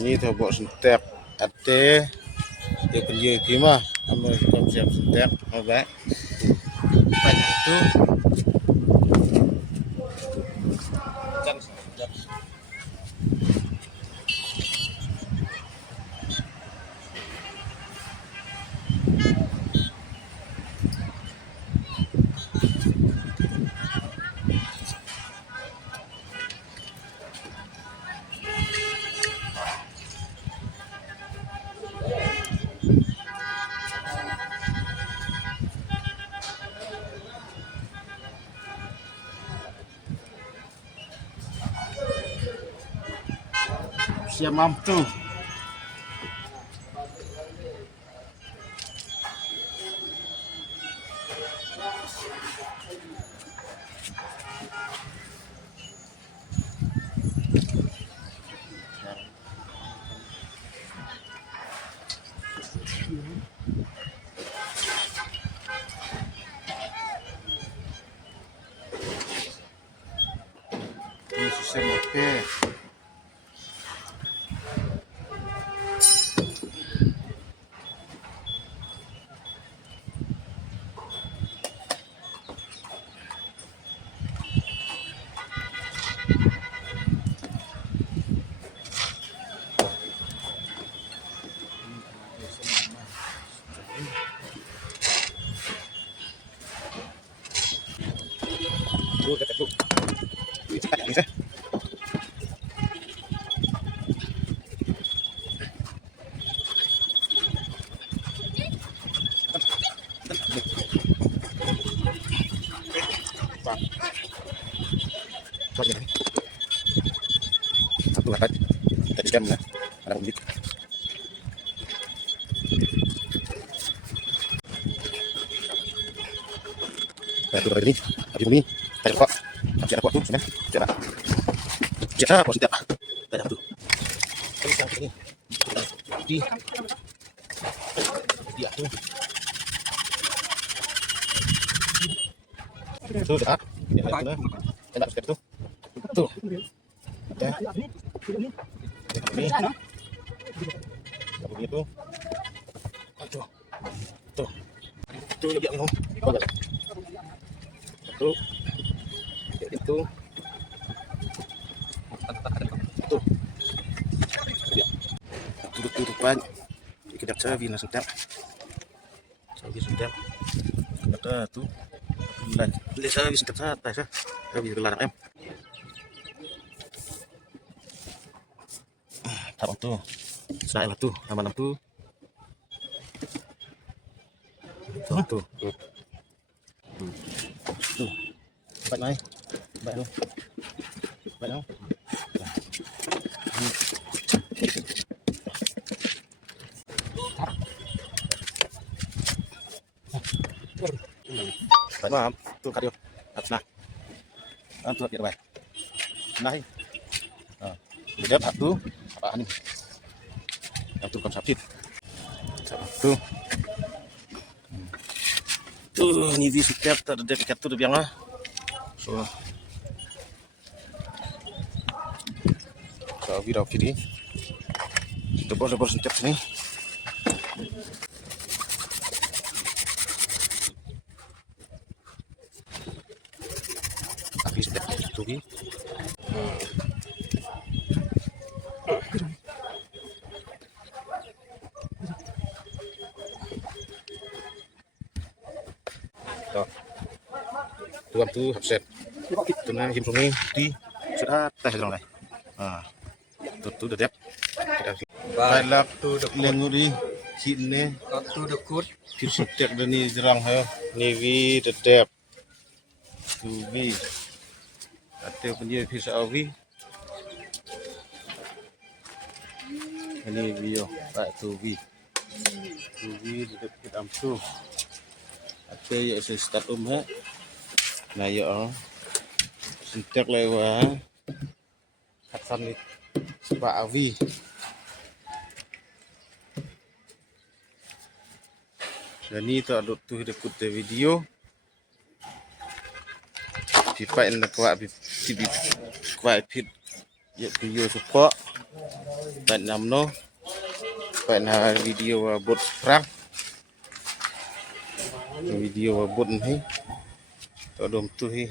Ini tu buat sentek ate dia kerja kima ambil siap sentek baik banyak tu siap mampu ini sistem okey. Tu dekat tu. Ini cepat ni sah. Satu dapat. Kita scan lah. Ada undi. Baru ini. Habis ini. Kita dapat. Habis ada waktu sebenarnya. Jangan. Jangan positif. Banyak tu. Ini yang ini. Di. Di tu. Tu dah. Ya, tu. Kita step tu. Tu. Ya. Ini. Begini tu. Tu. Tu. Tu dia minum. Tu. Itu. Tu. Dia. Tu depan. Kita servis nak sedap. Servis sedap. Kata tu. Lan. Boleh servis sedap santai sah. Servis gelar em. Taruh tu. Saya lah tu. Nama tu. Tu. Tu. Baik mai. Baik tu. Baik tu. Baik mam. Tu kadio. Nah. Tu dia baik. Nah. Dia tu apa ni? Yang turun sakit. Tu. Ni visitor tak ada dekat tu biang lah. So video kiri. Tebal setiap sini. Habis setiap tu ni. Tuan tu upset. Tu na him sungai di sudah teh dong lai. Tu dah dep. Balak tu lenguri sini. Tu dekut. Kirsutek dani jerang ha. Nivi dep. Tu vi. Ate punya pisa awi. Ini video tak tu vi. Tu vi dep amsu. Ate ya start ha. Nah ya sentek lewat Hasan Pak Awi dan ini tu ada tu dekut video pipa yang nak kuat pit ya video support Tại nằm nó vậy là video bột prank video bột hay ở đồm tôi